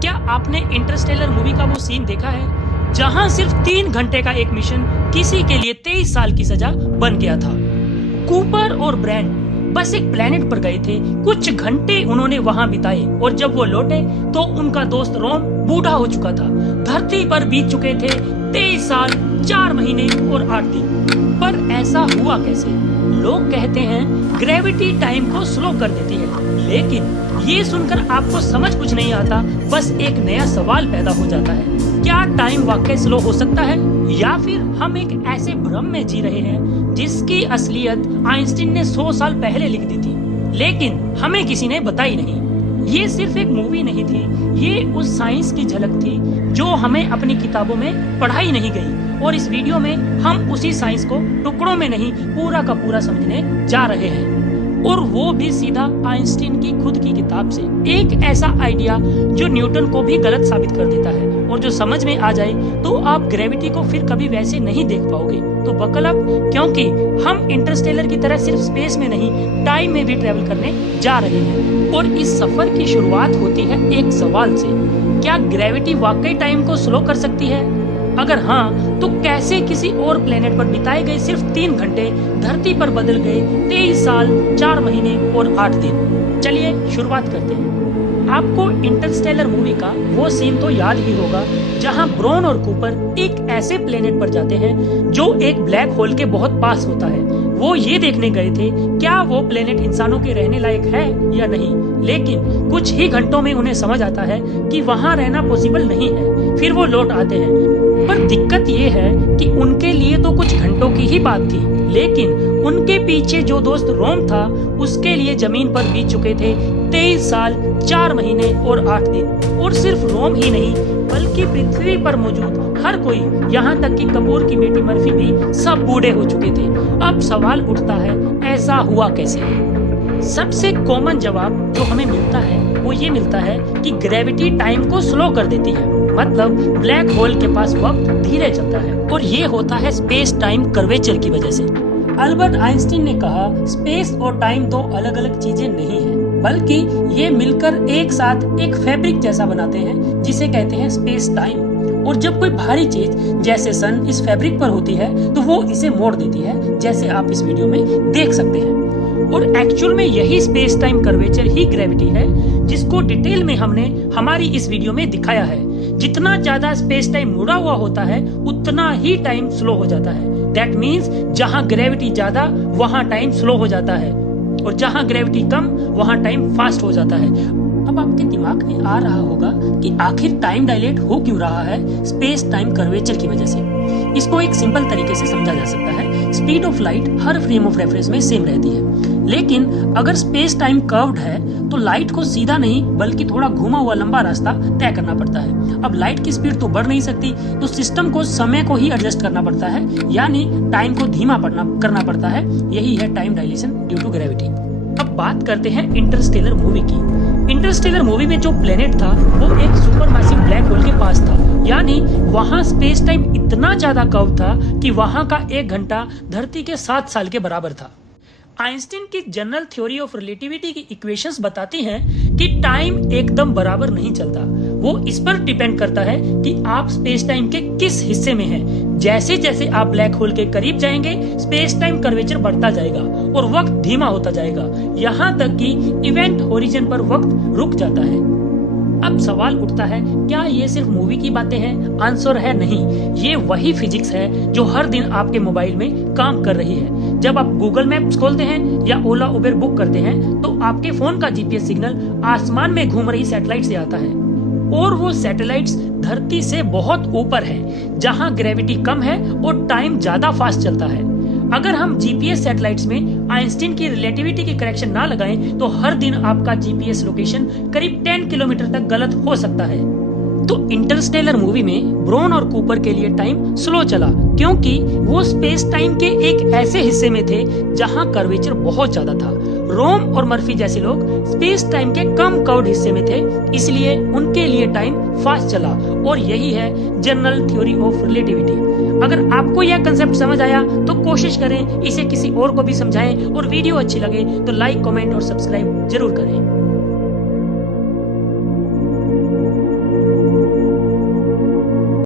क्या आपने Interstellar movie का वो सीन देखा है जहां सिर्फ 3 घंटे का एक मिशन किसी के लिए 23 साल की सजा बन गया था। कूपर और ब्रैंड बस एक प्लेनेट पर गए थे, कुछ घंटे उन्होंने वहां बिताए और जब वो लौटे तो उनका दोस्त रोम बूढ़ा हो चुका था। धरती पर बीत चुके थे 23 साल 4 महीने और 8 दिन। पर ऐसा हुआ कैसे? लोग कहते हैं ग्रेविटी टाइम को स्लो कर देती है, लेकिन ये सुनकर आपको समझ कुछ नहीं आता। बस एक नया सवाल पैदा हो जाता है, क्या टाइम वाकई स्लो हो सकता है या फिर हम एक ऐसे भ्रम में जी रहे हैं जिसकी असलियत आइंस्टीन ने 100 साल पहले लिख दी थी, लेकिन हमें किसी ने बताई नहीं। ये सिर्फ एक मूवी नहीं थी, ये उस साइंस की झलक थी जो हमें अपनी किताबों में पढ़ाई नहीं गई, और इस वीडियो में हम उसी साइंस को टुकड़ों में नहीं पूरा का पूरा समझने जा रहे हैं, और वो भी सीधा आइंस्टीन की खुद की किताब से। एक ऐसा आइडिया जो न्यूटन को भी गलत साबित कर देता है, और जो समझ में आ जाए तो आप ग्रेविटी को फिर कभी वैसे नहीं देख पाओगे। तो बकल अप, क्योंकि हम इंटरस्टेलर की तरह सिर्फ स्पेस में नहीं, टाइम में भी ट्रेवल करने जा रहे हैं। और इस सफर की शुरुआत होती है एक सवाल से, क्या ग्रेविटी वाकई टाइम को स्लो कर सकती है? अगर हाँ, तो कैसे किसी और प्लेनेट पर बिताए गए सिर्फ 3 घंटे धरती पर बदल गए 23 साल 4 महीने और 8 दिन। चलिए शुरुआत करते हैं। आपको इंटरस्टेलर मूवी का वो सीन तो याद ही होगा जहां ब्रॉन और कूपर एक ऐसे प्लेनेट पर जाते हैं जो एक ब्लैक होल के बहुत पास होता है। वो ये देखने गए थे क्या वो प्लेनेट इंसानों के रहने लायक है या नहीं, लेकिन कुछ ही घंटों में उन्हें समझ आता है कि वहां रहना पॉसिबल नहीं है। फिर वो लौट आते हैं, पर दिक्कत ये है कि उनके लिए तो कुछ घंटों की ही बात थी, लेकिन उनके पीछे जो दोस्त रोम था उसके लिए जमीन पर बीत चुके थे 23 साल 4 महीने और 8 दिन। और सिर्फ रोम ही नहीं, बल्कि पृथ्वी पर मौजूद हर कोई, यहाँ तक कि कपूर की बेटी मर्फी भी, सब बूढ़े हो चुके थे। अब सवाल उठता है, ऐसा हुआ कैसे? सबसे कॉमन जवाब जो हमें मिलता है वो ये मिलता है कि ग्रेविटी टाइम को स्लो कर देती है, मतलब ब्लैक होल के पास वक्त धीरे चलता है, और ये होता है स्पेस टाइम कर्वेचर की वजह से। अल्बर्ट आइंस्टीन ने कहा, स्पेस और टाइम दो अलग अलग चीजें नहीं हैं, बल्कि ये मिलकर एक साथ एक फैब्रिक जैसा बनाते हैं जिसे कहते हैं स्पेस टाइम। और जब कोई भारी चीज जैसे सन इस फैब्रिक पर होती है तो वो इसे मोड़ देती है, जैसे आप इस वीडियो में देख सकते हैं। और एक्चुअल में यही स्पेस टाइम कर्वेचर ही ग्रेविटी है, जिसको डिटेल में हमने हमारी इस वीडियो में दिखाया है। जितना ज्यादा स्पेस टाइम मुड़ा हुआ होता है उतना ही टाइम स्लो हो जाता है। दैट मीन्स जहां ग्रेविटी ज्यादा वहां टाइम स्लो हो जाता है, और जहां ग्रेविटी कम वहां टाइम फास्ट हो जाता है। अब आपके दिमाग में आ रहा होगा कि आखिर टाइम डायलेट हो क्यों रहा है स्पेस टाइम कर्वेचर की वजह से। इसको एक सिंपल तरीके से समझा जा सकता है, speed of light her frame of reference में सेम रहती है, लेकिन अगर स्पेस टाइम कर्व्ड है तो लाइट को सीधा नहीं बल्कि थोड़ा घुमा हुआ लंबा रास्ता तय करना पड़ता है। अब लाइट की स्पीड तो बढ़ नहीं सकती, तो सिस्टम को समय को ही एडजस्ट करना पड़ता है, यानी टाइम को धीमा करना पड़ता है। यही है time dilation due to gravity. अब बात करते हैं इंटरस्टेलर मूवी की। इंटरस्टेलर मूवी में जो प्लेनेट था वो एक सुपरमैसिव ब्लैक होल के पास था, यानी वहां स्पेस टाइम इतना ज्यादा कर्व था कि वहां का 1 घंटा धरती के 7 साल के बराबर था। आइंस्टीन की जनरल थ्योरी ऑफ रिलेटिविटी की इक्वेशंस बताती हैं कि टाइम एकदम बराबर नहीं चलता। वो इस पर डिपेंड करता है कि आप स्पेस टाइम के किस हिस्से में हैं। जैसे जैसे आप ब्लैक होल के करीब जाएंगे स्पेस टाइम कर्वेचर बढ़ता जाएगा और वक्त धीमा होता जाएगा, यहाँ तक कि इवेंट होरिजन पर वक्त रुक जाता है। अब सवाल उठता है, क्या ये सिर्फ मूवी की बातें हैं? आंसर है नहीं, ये वही फिजिक्स है जो हर दिन आपके मोबाइल में काम कर रही है। जब आप गूगल मैप्स खोलते हैं या ओला उबेर बुक करते हैं तो आपके फोन का जीपीएस सिग्नल आसमान में घूम रही सैटेलाइट से आता है, और वो सैटेलाइट्स धरती से बहुत ऊपर है जहां ग्रेविटी कम है और टाइम ज्यादा फास्ट चलता है। अगर हम जीपीएस सैटेलाइट्स में आइंस्टीन की रिलेटिविटी की करेक्शन ना लगाएं तो हर दिन आपका जीपीएस लोकेशन करीब 10 किलोमीटर तक गलत हो सकता है। तो इंटरस्टेलर मूवी में ब्रॉन और कूपर के लिए टाइम स्लो चला क्योंकि वो स्पेस टाइम के एक ऐसे हिस्से में थे जहां कर्वेचर बहुत ज्यादा था। रोम और मर्फी जैसे लोग स्पेस टाइम के कम कर्व्ड हिस्से में थे, इसलिए उनके लिए टाइम फास्ट चला, और यही है जनरल थ्योरी ऑफ रिलेटिविटी। अगर आपको यह कंसेप्ट समझ आया तो कोशिश करें इसे किसी और को भी समझाएं, और वीडियो अच्छी लगे तो लाइक, कमेंट और सब्सक्राइब जरूर करें।